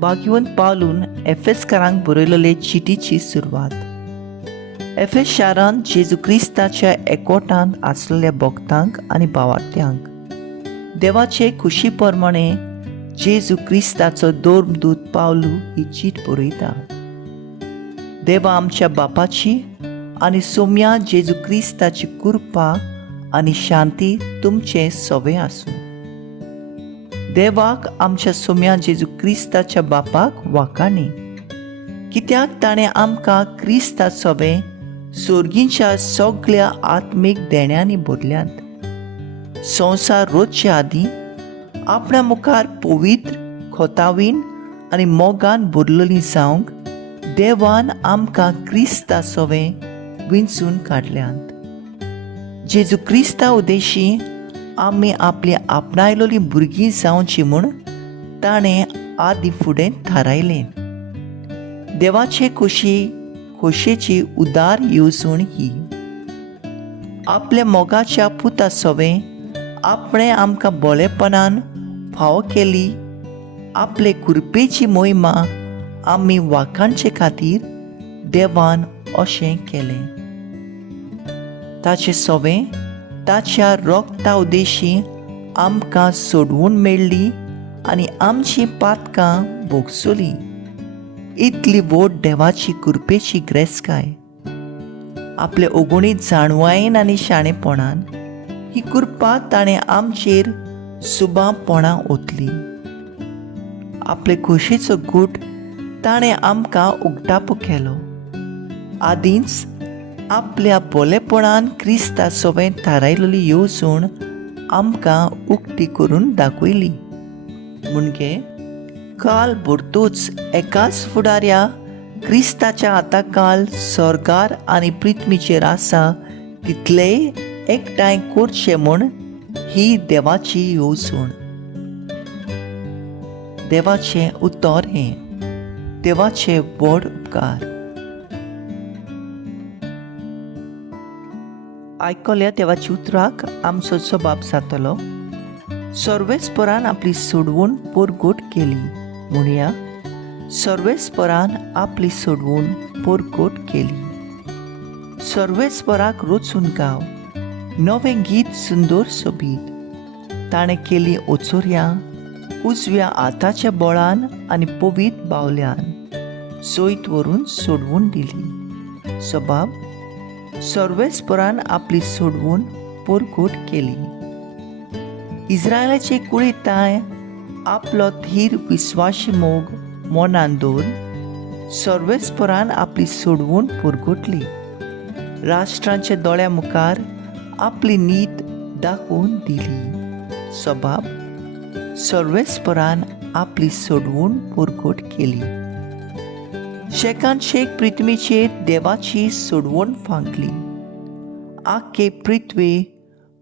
भाग्यवन पावलून एफेसकारांक बरयलेले चिटीची सुरवात. एफेस शारांत जेजू क्रिस्ताच्या एकवटांत आसलेल्या भक्तांक आनी भावार्थ्यांक देवाचे खुशी प्रमाणे जेजू क्रिस्ताचो धर्मदूत पावलू ही चीट बरयता. देवा आमच्या बापाची आनी सोम्या जेजू क्रिस्ताची कृपा आनी शांती तुमचे सवे आसूं. देवाक आमच्या सोम्या जेजू क्रिस्ताच्या बापाक वाखाणी, कित्याक ताणें आमकां क्रिस्ता सवे सोर्गींच्या सगळ्या आत्मीक देण्यांनी भरल्यांत. संवसार रोजच्या आदीं आपणा मुखार पवित्र खोतावीन आनी मोगान भरलेलीं जावंक देवान आमकां क्रिस्ता सवे विंचून काडल्यांत. जेजू क्रिस्ता उदेशी आमी आपली आपणायलोली भुरगीं जावची म्हूण ताणें आदीं फुडें थारायलें. देवाचे खोशेची उदार येवजण ही आपल्या मोगाच्या पुता सवे आपणें आमकां बोळेपणान फावो केली. आपले कृपेची मोहिमा आमी वाखाणचे खातीर देवान अशें केलें. ताचे सवे ताच्या रोगता उदेशी आमकां सोडवून मेळ्ळी आनी आमची पातकां भोगसुली. इतली व्हड देवाची कृपेची ग्रेसकाय आपले ओगुणीत जाणवायेन आनी शाणेपणान ही कृपा ताणें आमचेर सुबापणां ओतली. आपले खोशेचो गूट ताणें आमकां उगटाप केलो. आदींच आपल्या बोलेपणान क्रिस्ता सवें थारायलेली येवजण आमकां उक्ती करून दाखयली. म्हणजे काल भरतूच एकाच फुडाऱ्या क्रिस्ताच्या हाताकाल स्वर्गार आनी पृथ्वीचेर आसा तितलेय एकठांय करचे म्हूण ही देवाची येवजण. देवाचें उतर हें देवाचे व्हड उपकार. आयकल्या देवाच्या उतराक आमचो जबाब जातलो. सर्वेस्परान आपली सोडवून पोरगोट केली. म्हणया सर्वेस्परान आपली सोडवून पोरगोट केली. सर्वेस्पराक रोचून गाव नवें गीत सुंदर सोबीत. ताणें केली ओचोऱ्यां उजव्या हाताच्या बोळान आनी पवीत बावल्यान सोयत व्हरून सोडवून दिली. सबाब सर्वेस्परान आपली सोडवून पोरगोट केली. इस्रायलाचे कुळीताय आपलो धीर विस्वाशी मोग मोनान दवरून सर्वेस्परान आपली सोडवून पोरगोटली. राष्ट्रांच्या दोळ्या मुखार आपली नीत दाखोवन दिली. सबाब सर्वेस्परान आपली सोडवून पोरगोट केली. शेकान शेक पृथ्वीचेर देवाची सोडवण फांकली. आख्खे पृथ्वी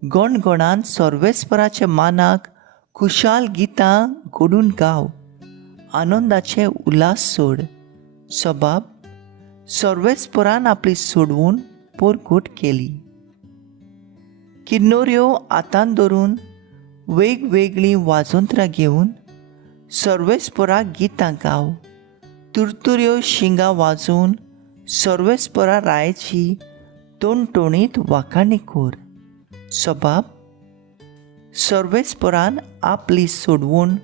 गणगणान सर्वेस्पराच्या मानाक खुशाल गितां घडून गाव. आनंदाचे उल्हास सोड. सबाब सर्वेस्परान आपली सोडवून पोरगोट केली. किन्नोऱ्यो हातान धरून वेगवेगळीं वाजोंत्रां घेवन सर्वेस्पराक गितां गाव. तुरतुऱ्यो शिंगां वाजोवन सर्वेस्परा रायाची टोणटोणीत वाखाणी कोर. सबाब सर्वेस्परान आपली सोडवून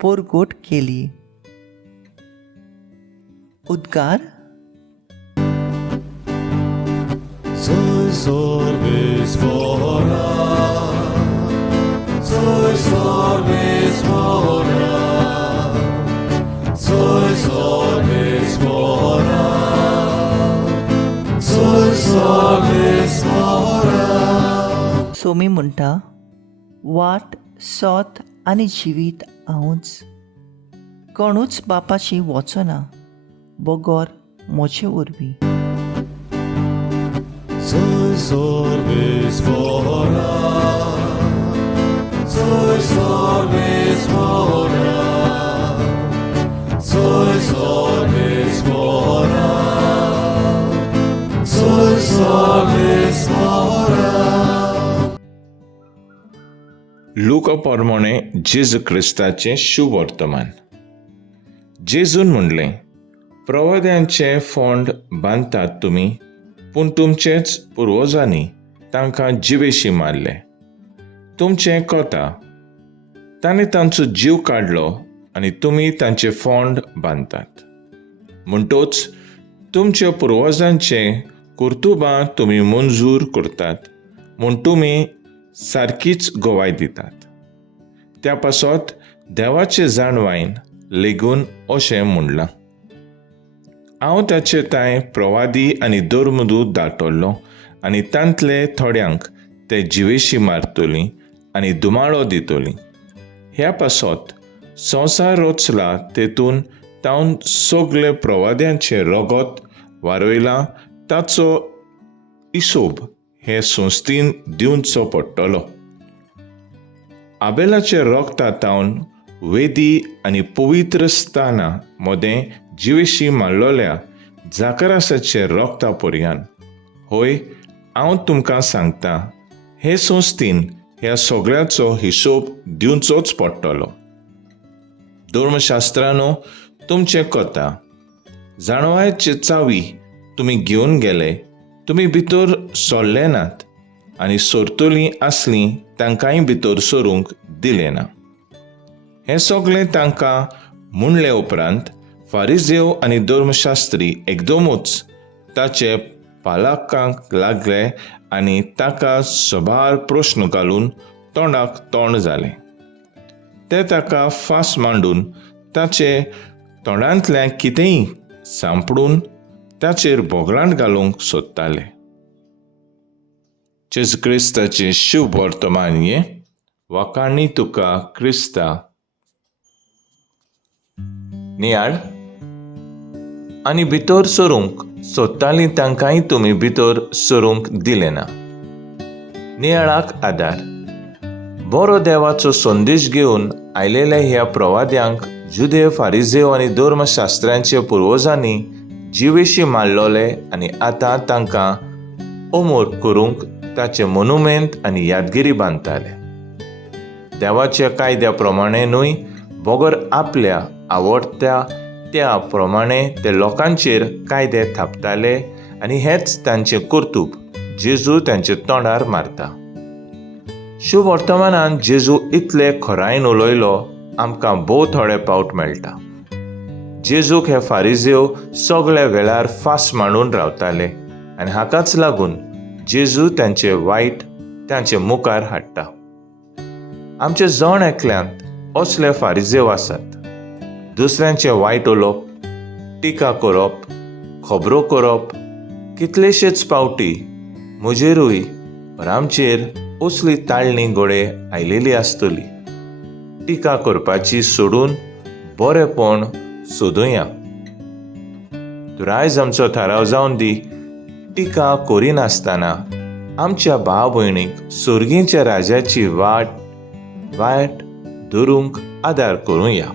पोरगोट केली. उद्गार. Soy सर्वेस्परा, soy सर्वेस्परा, soy सर्वेस्परा, soy सर्वेस्परा. Somi म्हणटा, वाट सोत आनी जिवीत हांवूच. कोणूच बापाची वचना बोगोर मोचे वरवीं. Soy सर्वेस्परा, soy सर्वेस्परा, soy सर्वेस्परा, soy सर्वेस्परा. लूका प्रमाणे जेजू क्रिस्ताचें शुभ वर्तमान. जेजून म्हणलें, प्रवाद्यांचे फोंड बांदतात तुमी, पूण तुमचेच पुर्वजांनी तांकां जिवेशी मारले. तुमचें कोता, तांणी तांचो जीव काडलो आनी तुमी तांचे फोंड बांदतात. म्हणटूच तुमच्या पुर्वजांचे कर्तुबां तुमी मंजूर करतात म्हूण तुमी सारकीच गोवाय दितात. त्या पासत देवाचे जाणवायन लेगून अशें म्हणलां, हांव ताचे ताय प्रवादी आनी दोरमदूत धाडटलो आनी तांतले थोड्यांक ते जिवेशी मारतलीं आनी दुमाळो दितलीं. ह्या पासत संवसार रचला तेतून तावन सगळे प्रवाद्यांचे रगत वारयलां ताचो हिशोब हे संस्थेन दिवचो पडटलो. आबेलाचे रगतातावन वेदी आनी पवित्र स्थाना मदें जिवेशी मारलोल्या जाकरासाचे रगता पर्यान, होय, हांव तुमकां सांगतां, हे संस्थेन ह्या सगळ्याचो हिशोब दिवचोच पडटलो. धर्मशास्त्रानो तुमचें कोता, जाणवायचे चावी तुमी घेवन गेले, तुमी भितर सरले नात आनी सरतलीं आसलीं तांकांय भितर सरूंक दिलें ना. हें सगळें तांकां म्हणले उपरांत फारिजेव आनी धर्मशास्त्री एकदमूच ताचे पालकांक लागले आनी ताका सबार प्रश्न घालून तोंडाक तोंड जालें. ते ताका फास मांडून ताचे तोंडांतल्यान कितेंय सांपडून ताचेर बोगलांत घालूंक सोदताले. जेजू क्रिस्ताचें शुभ वर्तमान हें वाखाणणी तुका क्रिस्ता. नियाळ, आनी भितर सरूंक सोदतालीं तांकांय तुमी भितर सरूंक दिलें ना. नियाळाक आदार. बरो देवाचो संदेश घेवन आयलेल्या ह्या प्रवाद्यांक जुदे फारिजेव आनी धर्मशास्त्रांचे पुर्वजांनी जिवेशी मारलोले आनी आतां तांकां अमोर करूंक ताचे मोनुमेंट आनी यादगिरी बांदताले. देवाच्या कायद्या प्रमाणें न्हय, बगर आपल्या आवडत्या त्या प्रमाणें ते लोकांचेर कायदे थापताले आनी हेच तांचें कर्तूब जेजू तांचे तोंडार मारता. शुभ वर्तमानांत जेजू इतले खरायन उलयलो आमकां भोव थोडे फावट मेळटा. जेजूक हे फारिजेव सगळे वेळार फास मांडून रावताले आनी हाकाच लागून जेजू तांचे वायट तांचे मुखार हाडटा. आमचे जण एकल्यांत असले फारिजेव आसात. दुसऱ्यांचे वायट उलोवप, टिका करप, खबरो करप, कितलेशेच फावटी म्हजेरूय आमचेर असली ताळणी घोडे आयलेली आसतली. टिका करपाची सोडून बरेपण सोदुया. तर आयज आमचो थाराव जावन दी, टिका करिनासतना आमच्या भाव भयणीक सुर्गीच्या राजाची वाट धरूंक आदार करूया.